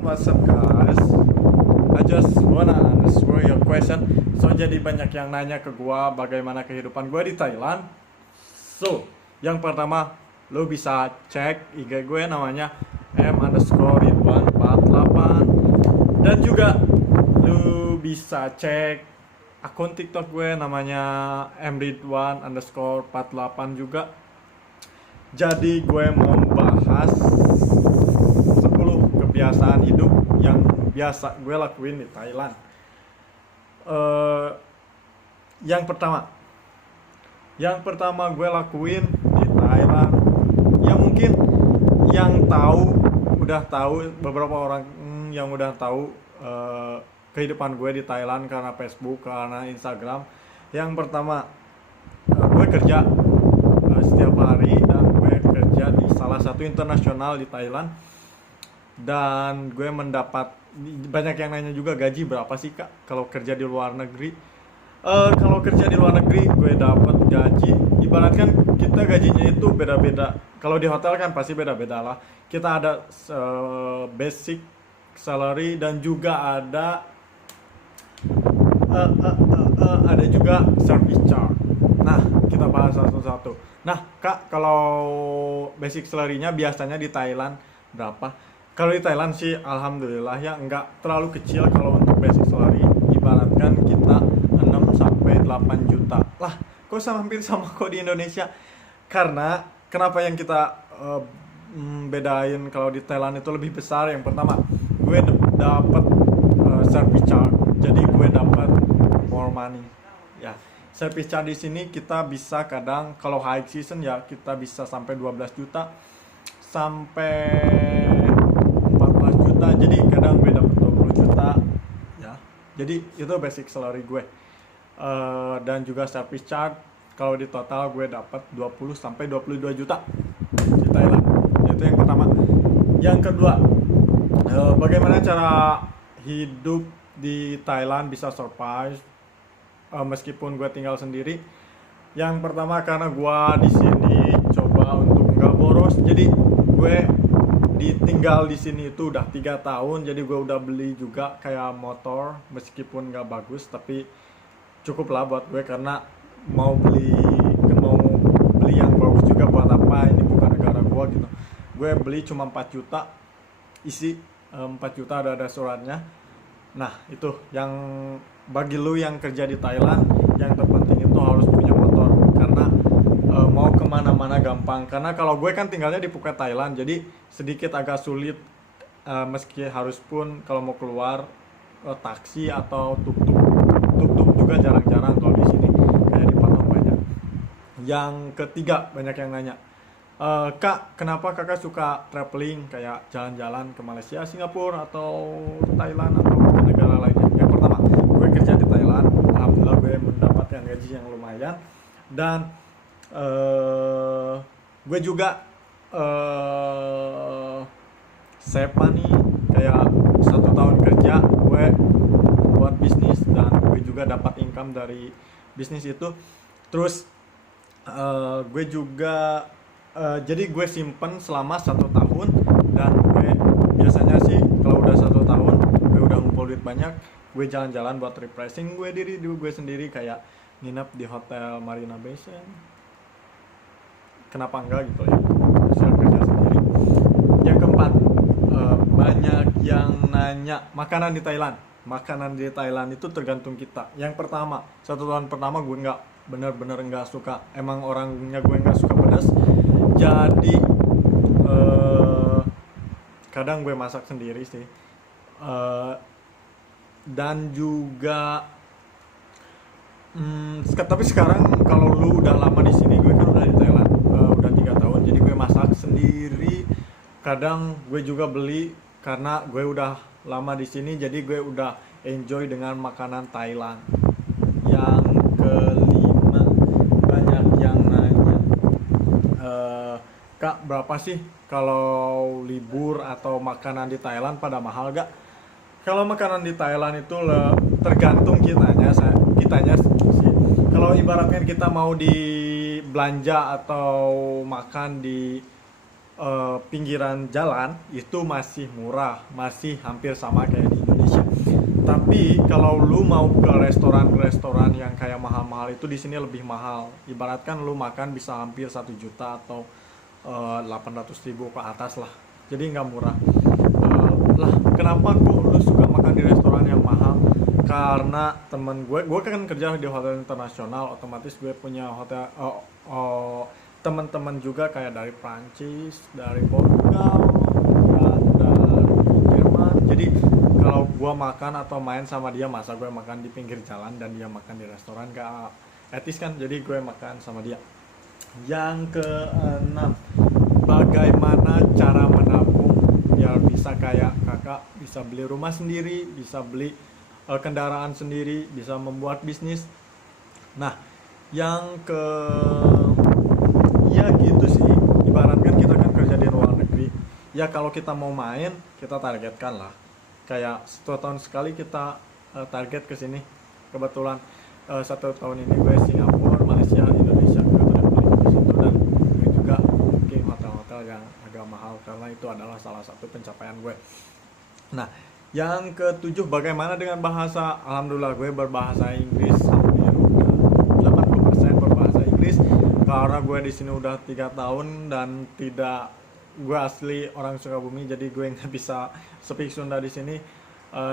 What's up guys? I just wanna answer your question. So jadi banyak yang nanya ke gua bagaimana kehidupan gua di Thailand. So yang pertama lo bisa cek IG gue namanya m_ridwan48 dan juga lo bisa cek akun TikTok gue namanya mridwan_48 juga. Jadi gue mau bahas 10 kebiasaan hidup yang biasa gue lakuin di Thailand. Yang pertama gue lakuin di Thailand, ya mungkin yang udah tahu beberapa orang yang udah tahu kehidupan gue di Thailand karena Facebook, karena Instagram. Yang pertama, gue kerja setiap hari dan gue kerja di salah satu internasional di Thailand. Dan gue mendapat, banyak yang nanya juga gaji berapa sih kak kalau kerja di luar negeri. Kalau kerja di luar negeri gue dapat gaji, ibaratkan kita gajinya itu beda-beda. Kalau di hotel kan pasti beda-beda lah. Kita ada basic salary dan juga ada juga service charge. Nah, kita bahas satu-satu. Nah, kak, kalau basic salary-nya biasanya di Thailand berapa? Kalau di Thailand sih alhamdulillah ya nggak terlalu kecil kalau untuk basic salary. Ibaratkan kita 6 sampai 8 juta. Lah, kok hampir sama kok di Indonesia? Karena kenapa yang kita bedain kalau di Thailand itu lebih besar? Yang pertama, gue dapat service charge. Jadi gue dapat more money. Ya, service charge di sini kita bisa kadang kalau high season ya kita bisa sampai 12 juta sampai 14 juta. Jadi kadang gue dapat 20 juta ya. Jadi itu basic salary gue. Dan juga service charge kalau di total gue dapat 20 sampai 22 juta di Thailand. Itu yang pertama. Yang kedua, bagaimana cara hidup di Thailand bisa survive meskipun gue tinggal sendiri. Yang pertama, karena gue di sini coba untuk nggak boros, jadi gue ditinggal di sini itu udah 3 tahun. Jadi gue udah beli juga kayak motor, meskipun nggak bagus tapi cukup lah buat gue, karena mau beli yang bagus juga buat apa, ini bukan negara gue gitu. Gue beli cuma 4 juta isi, 4 juta ada suratnya. Nah itu yang bagi lu yang kerja di Thailand, yang terpenting itu harus punya motor, karena mau kemana-mana gampang. Karena kalau gue kan tinggalnya di Phuket Thailand, jadi sedikit agak sulit, meski harus pun kalau mau keluar taksi atau tuk-tuk juga jarang-jarang kalau di sini, kayak di Patong banyak. Yang ketiga, banyak yang nanya, kak kenapa kakak suka traveling kayak jalan-jalan ke Malaysia, Singapura atau Thailand atau ke negara lainnya? Yang pertama, gue kerja di Thailand, alhamdulillah gue mendapatkan gaji yang lumayan. Dan gue juga save money, kayak 1 tahun kerja gue buat bisnis dan gue juga dapat income dari bisnis itu. Terus gue juga jadi gue simpen selama 1 tahun, dan gue biasanya sih kalau udah 1 tahun gue udah ngumpul duit banyak, gue jalan-jalan buat refreshing diri gue sendiri, kayak nginep di hotel Marina Bay Sands. Kenapa enggak gitu ya, hasil kerja sendiri. Yang keempat, banyak yang nanya makanan di Thailand. Makanan di Thailand itu tergantung kita. Yang pertama, 1 tahun pertama gue bener-bener nggak suka, emang orangnya gue nggak suka pedas. Jadi kadang gue masak sendiri sih. Dan juga tapi sekarang kalau lu udah lama di sini, gue kan udah di Thailand udah 3 tahun, jadi gue masak sendiri. Kadang gue juga beli karena gue udah lama di sini, jadi gue udah enjoy dengan makanan Thailand. Yang kelima, banyak yang nanya, kak berapa sih kalau libur atau makanan di Thailand pada mahal gak? Kalau makanan di Thailand itu tergantung kitanya sih. Kalau ibaratnya kita mau di belanja atau makan di pinggiran jalan itu masih murah, masih hampir sama kayak di Indonesia. Tapi kalau lu mau ke restoran yang kayak mahal-mahal itu di sini lebih mahal. Ibaratkan lu makan bisa hampir 1 juta atau 800.000 ke atas lah. Jadi nggak murah. Lah kenapa kok lu suka makan di restoran yang mahal? Karena temen gue kan kerja di hotel internasional, otomatis gue punya hotel teman-teman juga kayak dari Prancis, dari Portugal, dan dari Jerman. Jadi kalau gue makan atau main sama dia, masa gue makan di pinggir jalan dan dia makan di restoran, gak etis kan? Jadi gue makan sama dia. Yang keenam, bagaimana cara menabung biar bisa kayak kakak, bisa beli rumah sendiri, bisa beli kendaraan sendiri, bisa membuat bisnis. Nah, yang ke ya gitu sih, ibaratkan kita kan kerja di luar negeri ya, kalau kita mau main kita targetkan lah kayak 1 tahun sekali kita target ke sini. Kebetulan 1 tahun ini gue Singapura, Malaysia, Indonesia, gue traveling di situ, dan gue juga booking hotel-hotel yang agak mahal karena itu adalah salah satu pencapaian gue. Nah, yang ketujuh, bagaimana dengan bahasa? Alhamdulillah gue berbahasa Inggris hampir 80% berbahasa Inggris karena gue di sini udah 3 tahun dan tidak, gue asli orang Sukabumi, jadi gue nggak bisa speak Sunda di sini.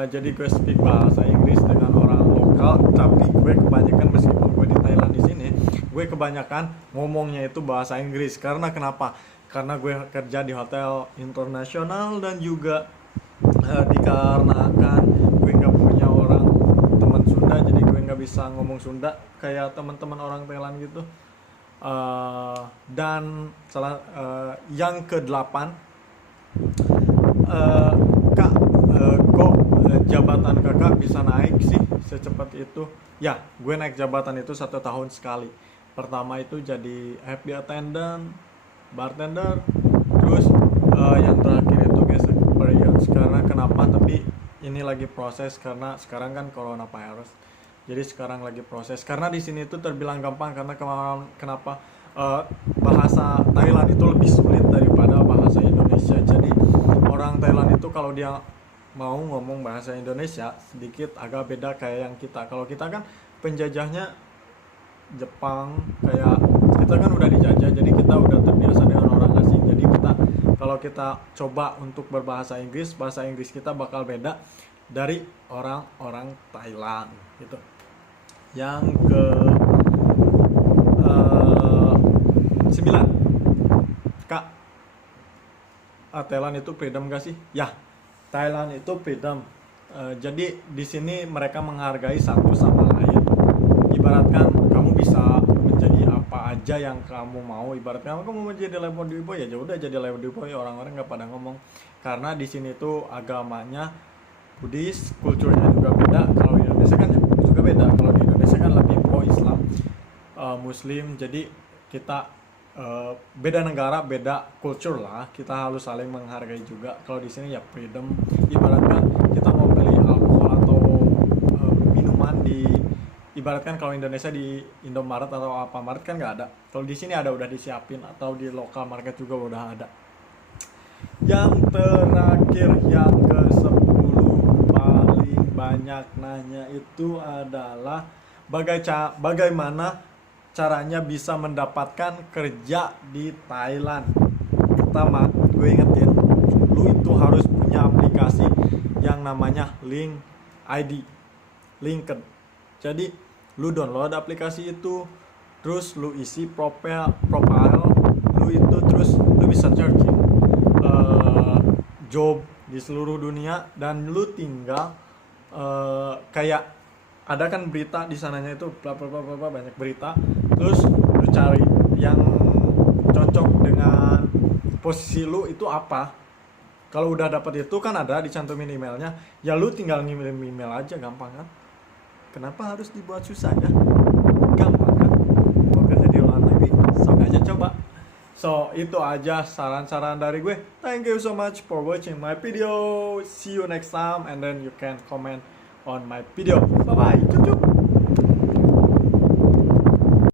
Jadi gue speak bahasa Inggris dengan orang lokal, tapi gue kebanyakan, meskipun gue di Thailand di sini, gue kebanyakan ngomongnya itu bahasa Inggris. Karena kenapa? Karena gue kerja di hotel internasional dan juga dikarenakan gue nggak punya orang teman Sunda, jadi gue nggak bisa ngomong Sunda kayak teman-teman orang Thailand gitu. Dan yang ke-8, kak, kok jabatan kakak bisa naik sih secepat itu? Ya, gue naik jabatan itu 1 tahun sekali. Pertama itu jadi happy attendant, bartender, terus yang terakhir itu guest experience. Karena kenapa? Tapi ini lagi proses karena sekarang kan coronavirus. Jadi sekarang lagi proses. Karena di sini itu terbilang gampang karena kenapa? Bahasa Thailand itu lebih sulit daripada bahasa Indonesia. Jadi orang Thailand itu kalau dia mau ngomong bahasa Indonesia sedikit agak beda kayak yang kita. Kalau kita kan penjajahnya Jepang, kayak kita kan udah dijajah, jadi kita udah terbiasa dengan orang asing. Jadi kita, kalau kita coba untuk berbahasa Inggris, bahasa Inggris kita bakal beda dari orang-orang Thailand gitu. Yang ke 9, kak, Thailand itu freedom gak sih? Ya, Thailand itu freedom. Jadi di sini mereka menghargai satu sama lain. Ibaratkan kamu bisa menjadi apa aja yang kamu mau. Ibaratkan kamu mau jadi Level boy ya udah jadi Level boy, orang-orang nggak pada ngomong. Karena di sini tuh agamanya Buddhis, kulturnya juga beda. Kalau di Indonesia kan juga beda. Kalau di Indonesia kan lebih pro Islam, Muslim. Jadi kita beda negara, beda culture lah. Kita harus saling menghargai juga. Kalau di sini ya freedom. Ibaratkan kita mau beli alkohol atau minuman di, ibaratkan kalau Indonesia di Indomaret atau Alfamart kan nggak ada. Kalau di sini ada, udah disiapin, atau di lokal market juga udah ada. Yang terakhir, yang ke-10, paling banyak nanya itu adalah bagaimana caranya bisa mendapatkan kerja di Thailand. Pertama, gue ingetin, lu itu harus punya aplikasi yang namanya Link ID, Linked. Jadi lu download aplikasi itu, terus lu isi profile lu itu, terus lu bisa searching job di seluruh dunia, dan lu tinggal kayak ada kan berita di sananya itu bla bla bla bla, banyak berita, terus lu cari yang cocok dengan posisi lu itu apa. Kalau udah dapat itu kan ada dicantumin emailnya, ya lu tinggal ngirim email aja, gampang kan? Kenapa harus dibuat susah ya? Gampang kan? Mau kerja di luar negeri, sok aja coba. So, itu aja saran-saran dari gue. Thank you so much for watching my video. See you next time, and then you can comment on my video. Bye bye. Cup, cup.